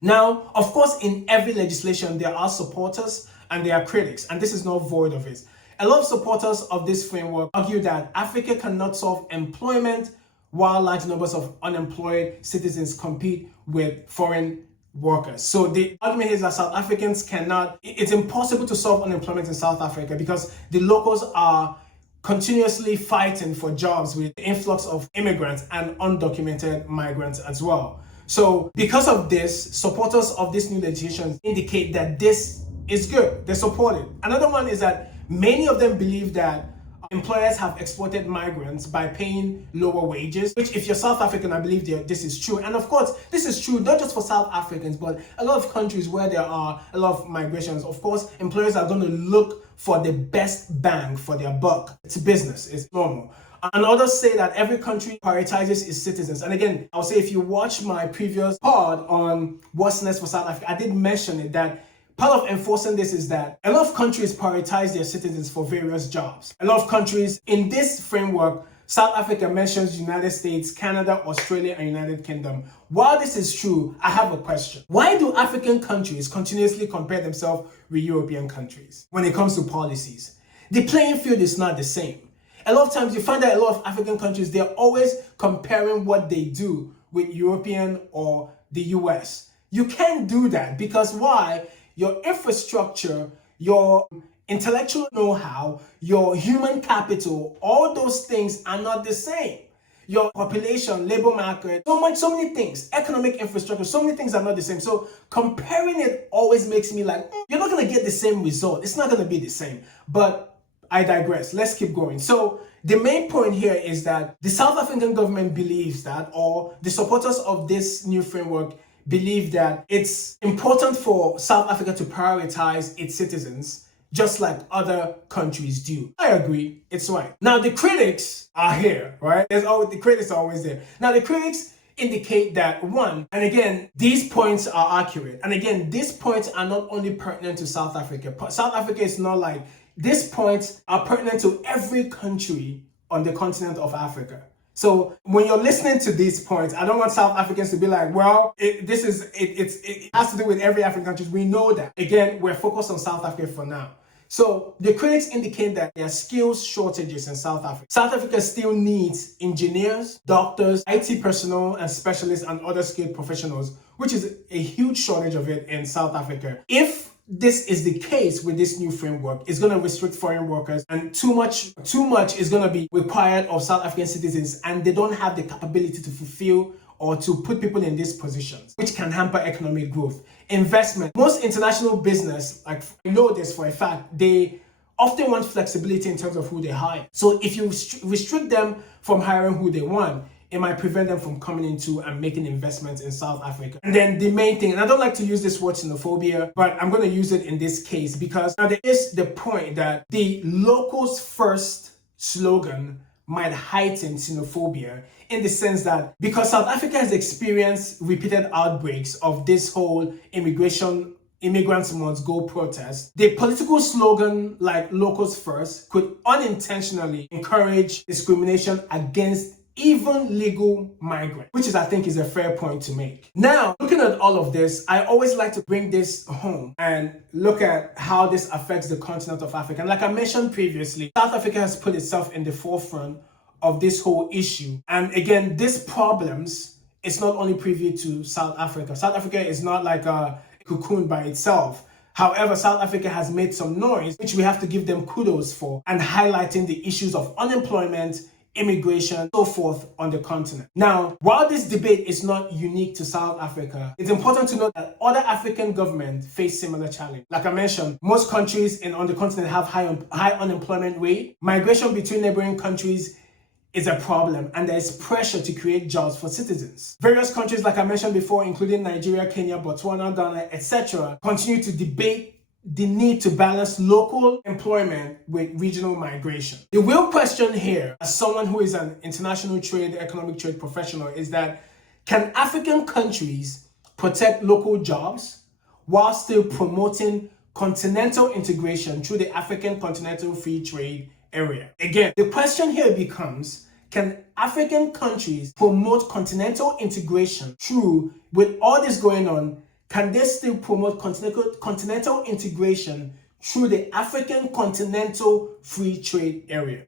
Now, of course, in every legislation, there are supporters and there are critics, and this is not void of it. A lot of supporters of this framework argue that Africa cannot solve employment while large numbers of unemployed citizens compete with foreign workers. So the argument is that South Africans cannot, it's impossible to solve unemployment in South Africa because the locals are continuously fighting for jobs with the influx of immigrants and undocumented migrants as well. So because of this, supporters of this new legislation indicate that this is good. They support it. Another one is that many of them believe that employers have exploited migrants by paying lower wages, which if you're South African, I believe this is true. And of course, this is true not just for South Africans, but a lot of countries where there are a lot of migrations. Of course, employers are going to look for the best bang for their buck. It's business, it's normal. And others say that every country prioritizes its citizens. And again, I'll say if you watch my previous pod on what's next for South Africa, I did mention it that part of enforcing this is that a lot of countries prioritize their citizens for various jobs. A lot of countries in this framework, South Africa mentions United States, Canada, Australia, and United Kingdom. While this is true, I have a question. Why do African countries continuously compare themselves with European countries when it comes to policies? The playing field is not the same. A lot of times you find that a lot of African countries, they're always comparing what they do with European or the US. You can't do that because why? Your infrastructure, your intellectual know-how, your human capital, all those things are not the same. Your population, labor market, so many things, economic infrastructure, so many things are not the same. So comparing it always makes me like, you're not going to get the same result. It's not going to be the same. But I digress. Let's keep going. So the main point here is that the South African government believes that, or the supporters of this new framework believe that it's important for South Africa to prioritize its citizens just like other countries do. I agree, it's right. Now the critics are here, right? The critics are always there. Now the critics indicate that one, and again, these points are accurate. And again, these points are not only pertinent to South Africa. South Africa is not like, these points are pertinent to every country on the continent of Africa. So when you're listening to these points, I don't want South Africans to be like, well, it has to do with every African country. We know that. Again, we're focused on South Africa for now. So the critics indicate that there are skills shortages in South Africa. South Africa still needs engineers, doctors, IT personnel, and specialists and other skilled professionals, which is a huge shortage of it in South Africa. If this is the case with this new framework, it's going to restrict foreign workers, and too much is going to be required of South African citizens, and they don't have the capability to fulfill or to put people in these positions, which can hamper economic growth. Investment. Most international business, like I know this for a fact, they often want flexibility in terms of who they hire. So if you restrict them from hiring who they want, it might prevent them from coming into and making investments in South Africa. And then the main thing, and I don't like to use this word xenophobia, but I'm going to use it in this case because now there is the point that the locals first slogan might heighten xenophobia in the sense that because South Africa has experienced repeated outbreaks of this whole immigrants must go protest, the political slogan like locals first could unintentionally encourage discrimination against even legal migrants, which I think is a fair point to make. Now, looking at all of this, I always like to bring this home and look at how this affects the continent of Africa. And like I mentioned previously, South Africa has put itself in the forefront of this whole issue. And again, these problems, it's not only privy to South Africa. South Africa is not like a cocoon by itself. However, South Africa has made some noise, which we have to give them kudos for, and highlighting the issues of unemployment, immigration, so forth on the continent. Now, while this debate is not unique to South Africa, it's important to note that other African governments face similar challenges. Like I mentioned, most countries on the continent have high unemployment rate. Migration between neighboring countries is a problem, and there is pressure to create jobs for citizens. Various countries, like I mentioned before, including Nigeria, Kenya, Botswana, Ghana, etc., continue to debate the need to balance local employment with regional migration. The real question here, as someone who is an international trade, economic trade professional, is that can African countries protect local jobs while still promoting continental integration through the African Continental Free Trade Area? Again, the question here becomes, can African countries promote continental integration through, with all this going on, can they still promote continental integration through the African Continental Free Trade Area?